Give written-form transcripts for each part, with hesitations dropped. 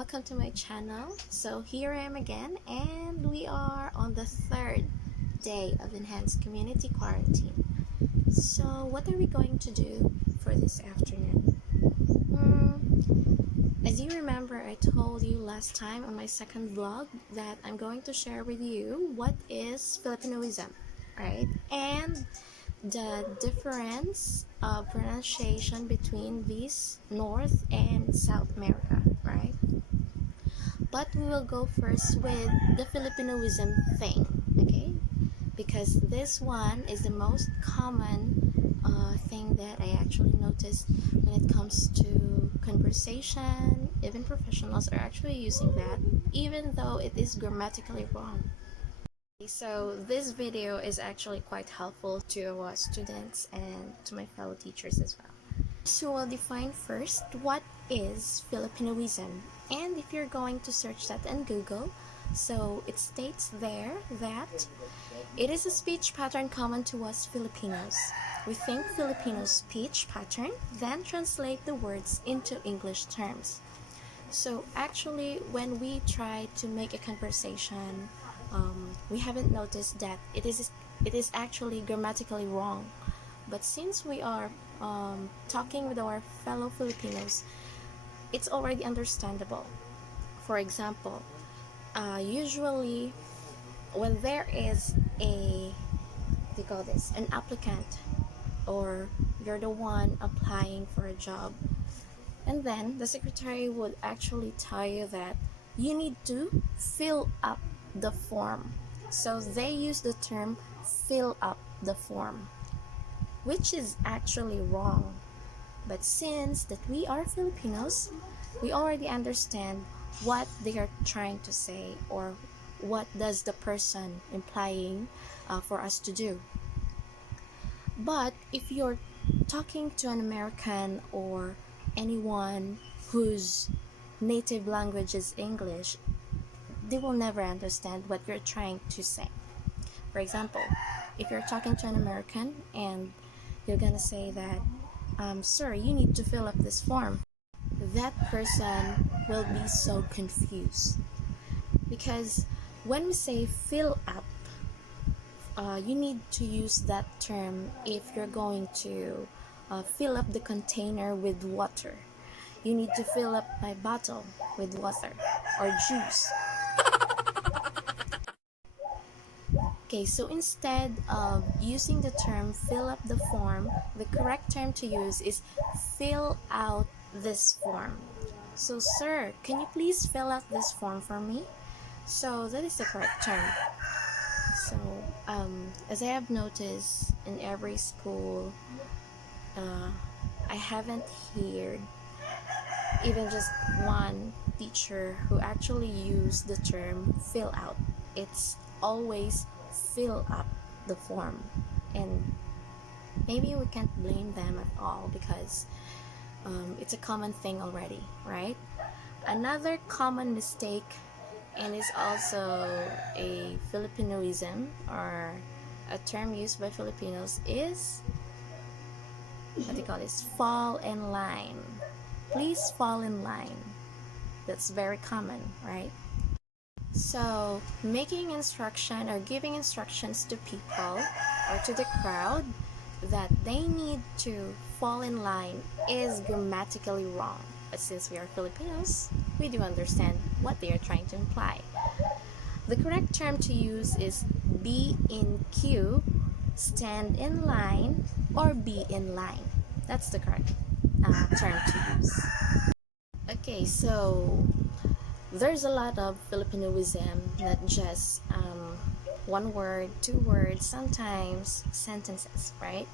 welcome to my channel. So here I am again, and we are on the third day of enhanced community quarantine. So what are we going to do for this afternoon? As you remember, I told you last time on my second vlog that I'm going to share with you what is Filipinoism, right? And the difference of pronunciation between these North and South America, right? But we will go first with the Filipinoism thing, okay? Because this one is the most common thing that I actually noticed when it comes to conversation. Even professionals are actually using that, even though it is grammatically wrong. So this video is actually quite helpful to our students and to my fellow teachers as well. So we'll define first what is Filipinoism, and if you're going to search that in Google, so it states there that it is a speech pattern common to us Filipinos. We think Filipino speech pattern, then translate the words into English terms. So actually, when we try to make a conversation, we haven't noticed that it is actually grammatically wrong. But since we are talking with our fellow Filipinos, it's already understandable. For example, usually when there is an applicant, or you're the one applying for a job, and then the secretary would actually tell you that you need to fill up the form. So they use the term fill up the form, which is actually wrong. But since that we are Filipinos, we already understand what they are trying to say, or what does the person implying for us to do. But if you're talking to an American or anyone whose native language is English, they will never understand what you're trying to say. For example, if you're talking to an American and you're gonna say that, sir, you need to fill up this form, that person will be so confused. Because when we say fill up, you need to use that term if you're going to fill up the container with water. You need to fill up my bottle with water or juice. Okay, so instead of using the term fill up the form, the correct term to use is fill out this form. So, sir, can you please fill out this form for me? So that is the correct term. So, as I have noticed in every school, I haven't heard even just one teacher who actually used the term fill out. It's always fill up the form, and maybe we can't blame them at all because it's a common thing already, right? Another common mistake, and is also a Filipinoism or a term used by Filipinos, is fall in line. Please fall in line. That's very common, right? So making instruction or giving instructions to people or to the crowd that they need to fall in line is grammatically wrong. But since we are Filipinos, we do understand what they are trying to imply. The correct term to use is be in queue, stand in line, or be in line. That's the correct term to use. Okay, so there's a lot of Filipinoism, not just one word, two words, sometimes sentences, right?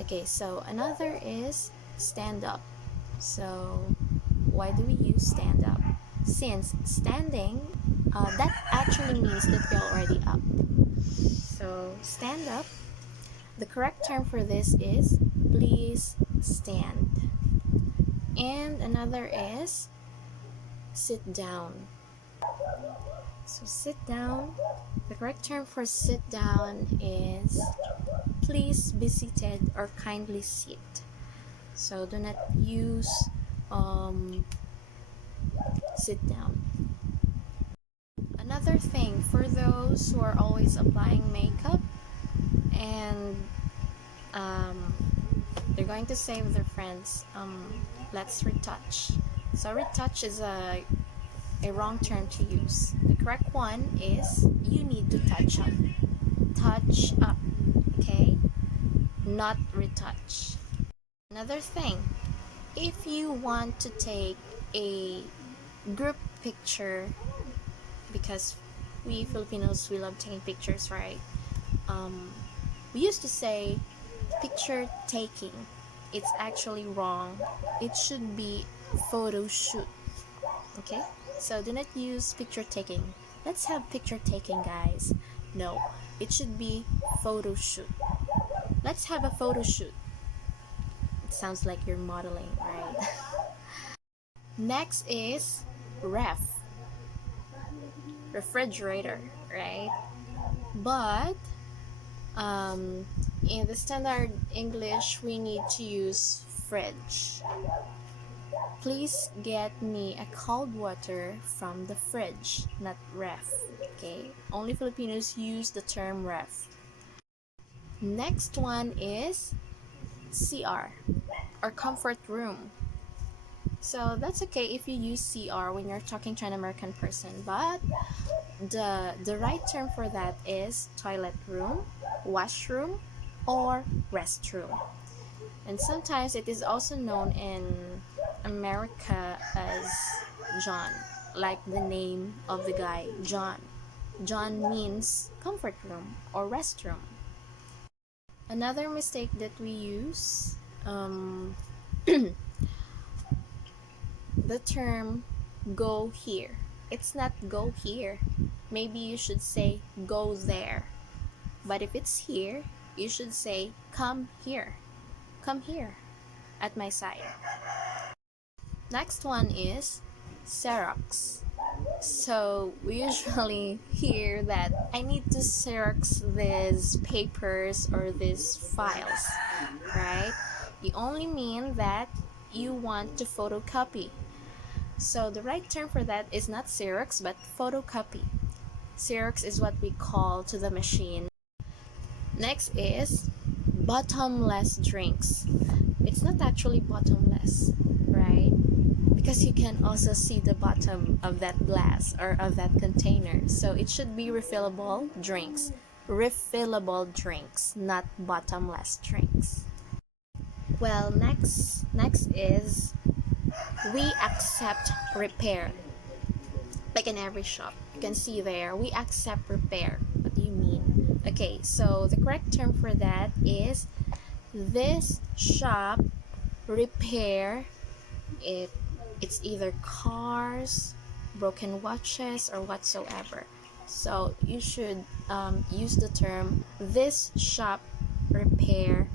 Okay, so another is stand up. So why do we use stand up? Since standing, that actually means that you're already up. So stand up. The correct term for this is please stand. And another is sit down. So sit down. The correct term for sit down is please be seated or kindly sit. So do not use sit down. Another thing, for those who are always applying makeup and they're going to say with their friends, let's retouch. So retouch is a wrong term to use. The correct one is you need to touch up. Touch up, okay? Not retouch. Another thing, if you want to take a group picture, because we Filipinos, we love taking pictures, right? We used to say picture taking. It's actually wrong. It should be photo shoot. Okay? So do not use picture taking. Let's have picture taking, guys. No, it should be photo shoot. Let's have a photo shoot. It sounds like you're modeling, right? Next is refrigerator, right? But in the standard English, we need to use fridge. Please get me a cold water from the fridge, not ref. Okay? Only Filipinos use the term ref. Next one is CR, or comfort room. So that's okay if you use CR when you're talking to an American person, but the right term for that is toilet room, washroom, or restroom. And sometimes it is also known in America as John, like the name of the guy, John. John means comfort room or restroom. Another mistake that we use, the term go here. It's not go here. Maybe you should say go there. But if it's here, you should say come here. Come here at my side. Next one is Xerox. So we usually hear that I need to Xerox these papers or these files, right? You only mean that you want to photocopy. So the right term for that is not Xerox but photocopy. Xerox is what we call to the machine. Next is bottomless drinks. It's not actually bottomless, right? Because you can also see the bottom of that glass or of that container. So it should be refillable drinks. Refillable drinks, not bottomless drinks. Well, next is we accept repair. Like in every shop, you can see there, we accept repair. What do you mean? Okay, so the correct term for that is this shop repair it. It's either cars, broken watches, or whatsoever. So you should use the term this shop repair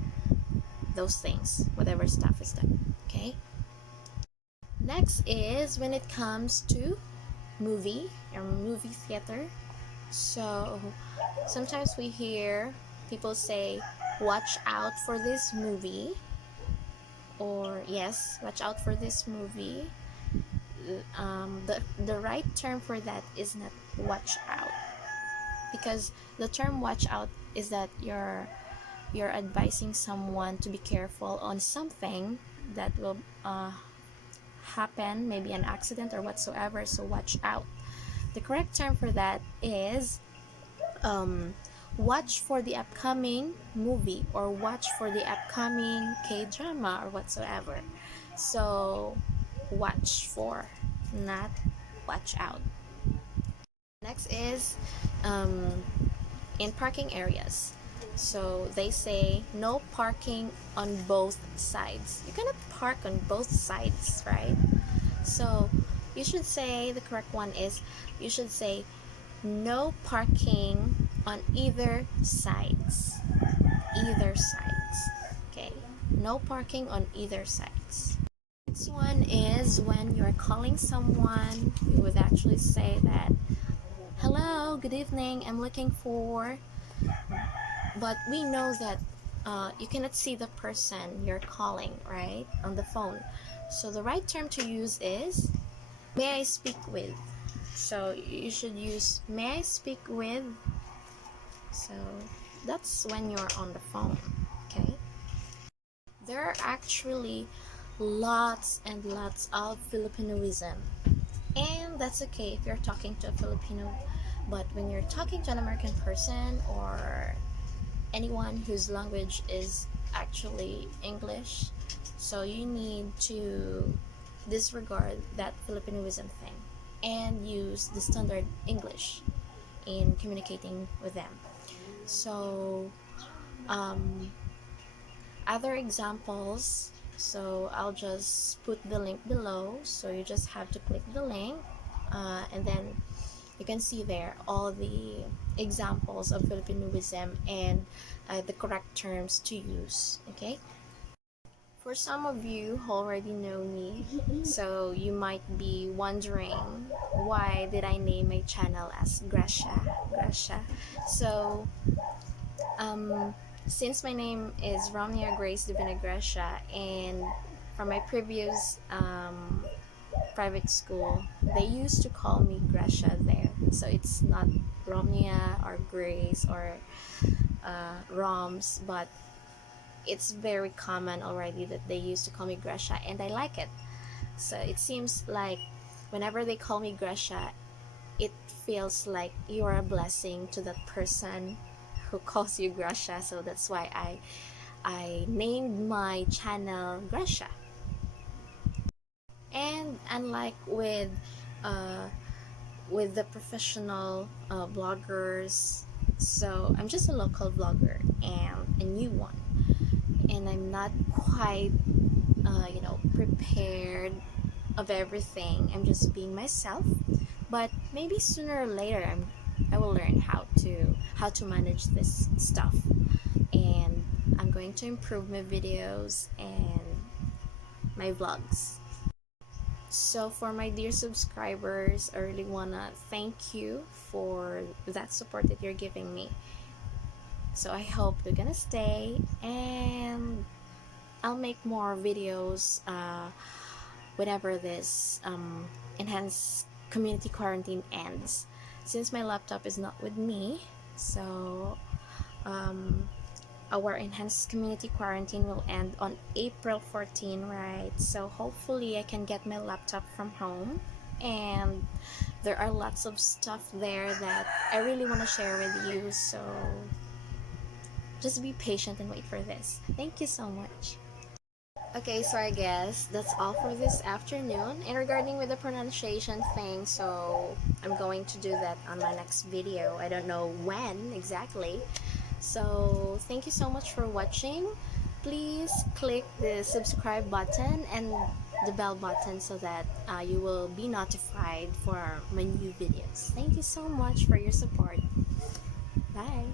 those things, whatever stuff is that. Okay. Next is when it comes to movie or movie theater. So sometimes we hear people say watch out for this movie, or yes, watch out for this movie. The right term for that is not watch out, because the term watch out is that you're advising someone to be careful on something that will happen, maybe an accident or whatsoever, so watch out. The correct term for that is watch for the upcoming movie or watch for the upcoming K-drama or whatsoever. So watch for, not watch out. Next is in parking areas. So they say no parking on both sides. You cannot park on both sides, right? So you should say, the correct one is, you should say no parking on either sides. Either sides. Okay. No parking on either sides. Next one is when you're calling someone, you would actually say that, hello, good evening, I'm looking for, but we know that you cannot see the person you're calling, right, on the phone. So the right term to use is May I speak with? So you should use may I speak with. So that's when you're on the phone. Okay, there are actually lots and lots of Filipinoism, and that's okay if you're talking to a Filipino, but when you're talking to an American person or anyone whose language is actually English, so you need to disregard that Filipinoism thing and use the standard English in communicating with them. So um, other examples, so I'll just put the link below, so you just have to click the link, and then you can see there all the examples of Filipinoism and the correct terms to use. Okay, for some of you who already know me, so you might be wondering why did I name my channel as Gracia. So um, since my name is Romnia Grace Divina Gracia, and from my previous private school, they used to call me Gracia there. So it's not Romnia or Grace or Roms, but it's very common already that they used to call me Gracia, and I like it. So it seems like whenever they call me Gracia, it feels like you're a blessing to that person who calls you Gracia. So that's why I named my channel Gracia. And unlike uh, with the professional bloggers, so I'm just a local vlogger and a new one, and I'm not quite prepared of everything. I'm just being myself, but maybe sooner or later I will learn how to manage this stuff, and I'm going to improve my videos and my vlogs. So for my dear subscribers, I really wanna thank you for that support that you're giving me. So I hope you're gonna stay, and I'll make more videos whenever this enhanced community quarantine ends. Since my laptop is not with me, so our enhanced community quarantine will end on April 14, right? So hopefully I can get my laptop from home, and there are lots of stuff there that I really want to share with you, so just be patient and wait for this. Thank you so much. Okay, so I guess that's all for this afternoon. And regarding with the pronunciation thing, so I'm going to do that on my next video. I don't know when exactly. So thank you so much for watching. Please click the subscribe button and the bell button so that you will be notified for my new videos. Thank you so much for your support. Bye.